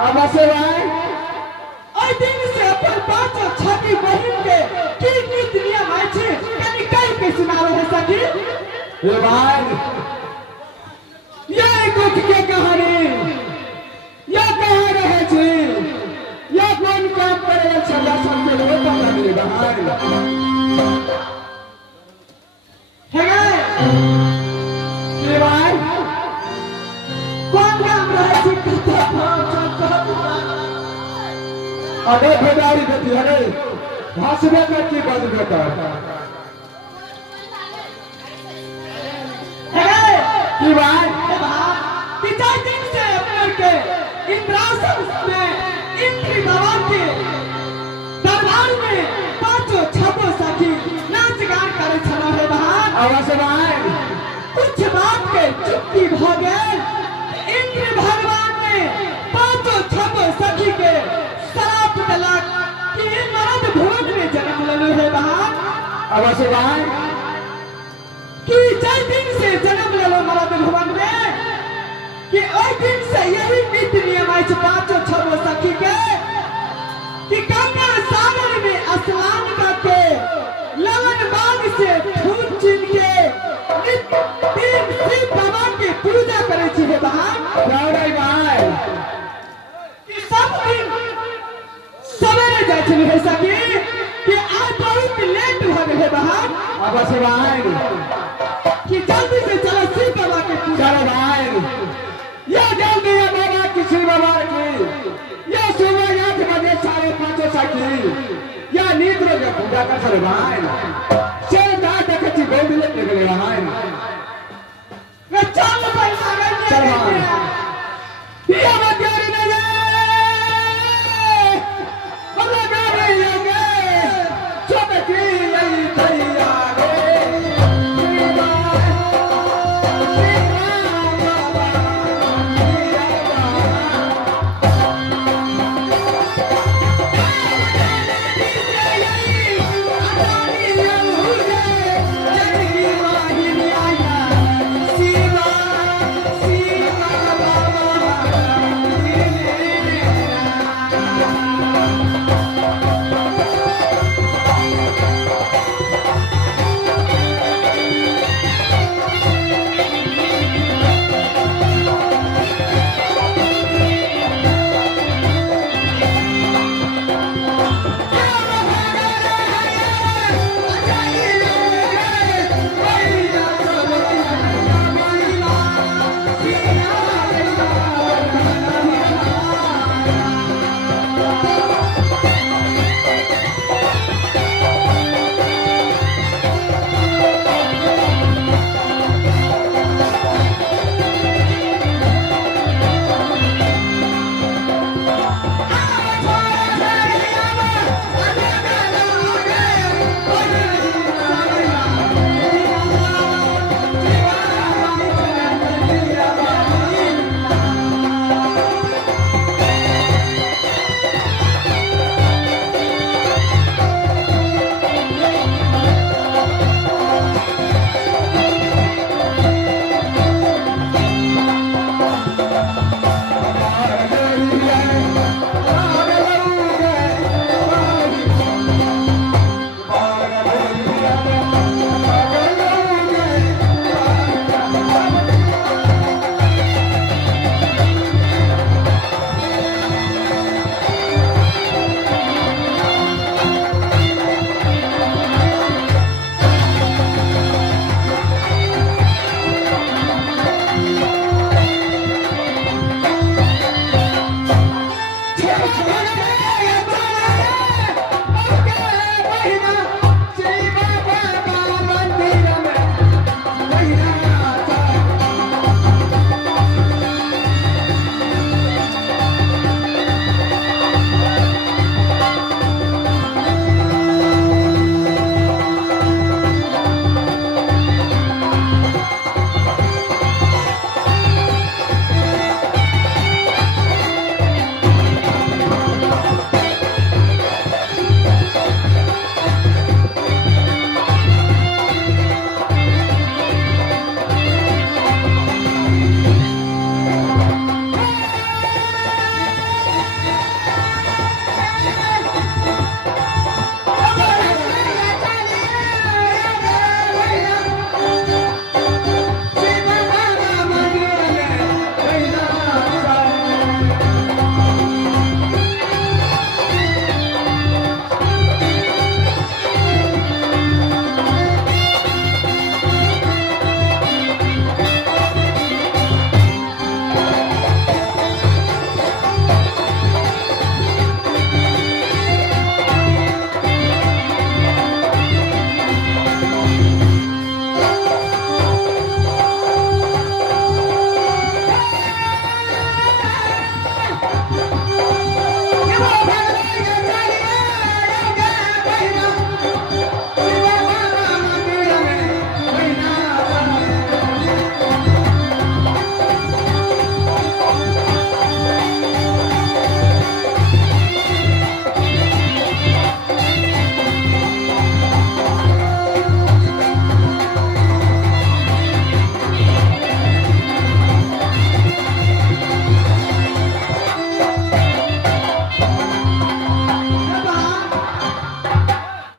अब से भाई आई दिन से अपन पांच छठी बहन के की नीति नियम है छे कनी कई के सुनावे है सखी। ये भाई ये दुख के कहानी या कह रहे छे या कौन काम करे छला सब के लोग तो लगे भाई है ये भाई कौन काम रहे छे अरे भेदारी देती अरे हंसबे करती बजबे कर की बात पिता दिन से अपने के इंद्रासन में इंद्री बाबा के दरबार में पांचों छठों सखी नाच गान करे छलो है बहार। अवश्य भाई कुछ बात के चुप्पी हो गए इंद्र भगवान ने पांचों छठों सखी के सराप तलाक कि मर्द भुवन में जन्म लेलो है बहार। अवश्य भाई कि जय दिन से जन्म लेलो मर्द भुवन में कि ओई दिन से यही नीति नियम है पांचों छठों सखी के कि गंगा सागर में स्नान करके लवन बाग से फूल चीन के दिन शिव भगवान की पूजा करे छी बहार। भाई कि सब दिन सवेरे जाए छी है सखी कि आज बहुत लेट हो गए बहार। अवश्य भाई कि जल्दी से चलो शिव बाबा के पूजा। चलो भाई ये जल्दी है बाबा किसी बाबा की ये सुबह 8 बजे साढ़े 5 सखी या नींद में पूजा कर चले भाई से दा देखे छी बहुत लेट निकले भाई